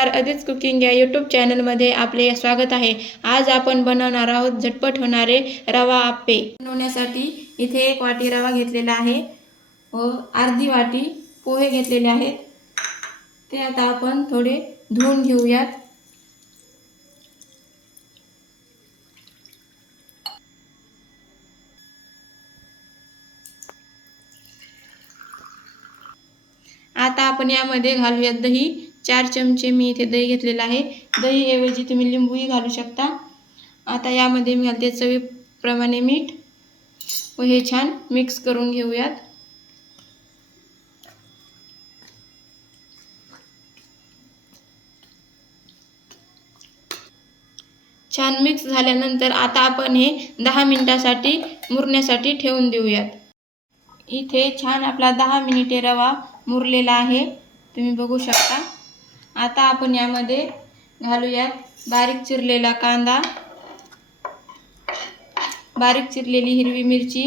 नमस्कार. अदित कुकिंग या यूट्यूब चॅनलमध्ये आपले स्वागत आहे. आज आपण बनवणार आहोत झटपट होणारे रवा आप्पे. बनवण्यासाठी इथे एक वाटी रवा घेतलेला आहे व अर्धी वाटी पोहे घेतलेले आहेत. ते आता आपण थोडे धुवून घेऊयात. आता आपण यामध्ये घालूयात दही. चार चमचे मी इथे दही घेतलेलं आहे. दहीऐवजी तुम्ही लिंबूही घालू शकता. आता यामध्ये मी घालते चवीप्रमाणे मीठ. व हे छान मिक्स करून घेऊयात. छान मिक्स झाल्यानंतर आता आपण हे दहा मिनिटासाठी मुरण्यासाठी ठेवून देऊयात. इथे छान आपला दहा मिनिटे रवा मुरलेला आहे. तुम्ही बघू शकता. आता आपण यामध्ये घालूयात बारीक चिरलेला कांदा बारीक चिरलेली हिरवी मिरची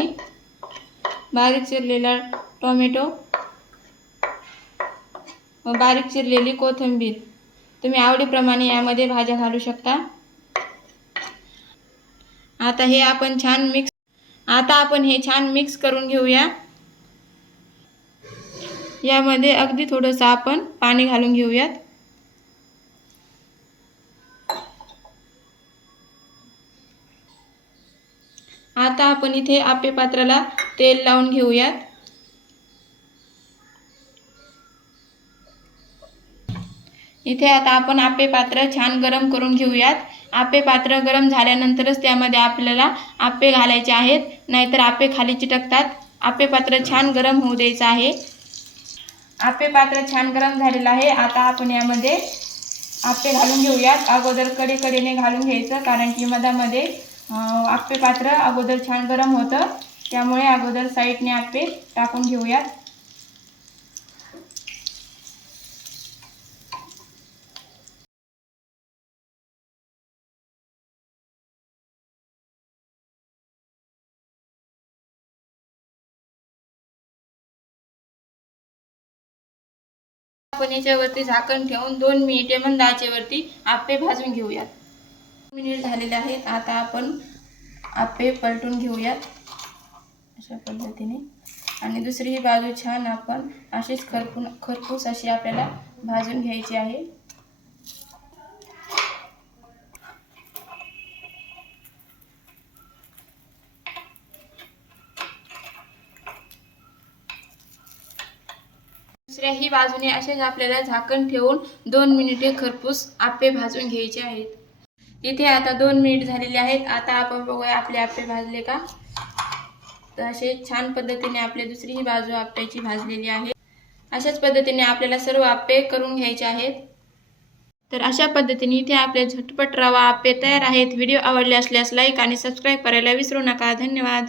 बारीक चिरलेला टोमॅटो व बारीक चिरलेली कोथिंबीर. तुम्ही आवडीप्रमाणे यामध्ये भाज्या घालू शकता. आता हे आपण छान मिक्स आता आपण हे छान मिक्स करून घेऊया. यामध्ये अगदी थोडंसं आपण पाणी घालून घेऊयात. आता आपण इथे आपे पात्राला तेल लावून घेऊयात. इथे आता आपण आपे पात्र छान गरम करून घेऊयात. आपे पात्र गरम झाल्यानंतरच त्यामध्ये आपल्याला आप्पे घालायचे आहेत. नाहीतर आप्पे खाली चिटकतात. आपे पात्र छान गरम होऊ द्यायचं आहे. आपे पात्र छान गरम झालेलं आहे. आता आपण यामध्ये आप्पे घालून घेऊयात. अगोदरकडे कडेने घालून घ्यायचं कारण की मधामध्ये आप्पे पात्र अगोदर छान गरम होतं. त्यामुळे अगोदर साईडने आप्पे टाकून घेऊयात. पनीच्या वरती झाकण ठेवून दोन मिनिटे मंद आचेवरती आप्पे भाजून घेऊयात. मिनिट झालेले आहेत. आता आपण आप्पे पलटून घेऊयात अशा पद्धतीने. आणि दुसरी ही बाजू छान आपण अशीच खरपून खरपूस अशी आपल्याला भाजून घ्यायची आहे. दुसऱ्याही बाजूने असेच आपल्याला झाकण ठेवून दोन मिनिटे खरपूस आप्पे भाजून घ्यायचे आहेत. इथे आता दोन मिनिट झालेले आहेत. आता आपण बघूया आपले आप्पे भाजले का? तर असे छान पद्धतीने आपली दुसरीही बाजू आपट्याची भाजलेली आहे. अशाच पद्धतीने आपल्याला सर्व आप्पे करून घ्यायचे आहेत. तर अशा पद्धतीने इथे आपले झटपट रवा आप्पे तयार आहेत. व्हिडिओ आवडले असल्यास लाईक आणि सबस्क्राईब करायला विसरू नका. धन्यवाद.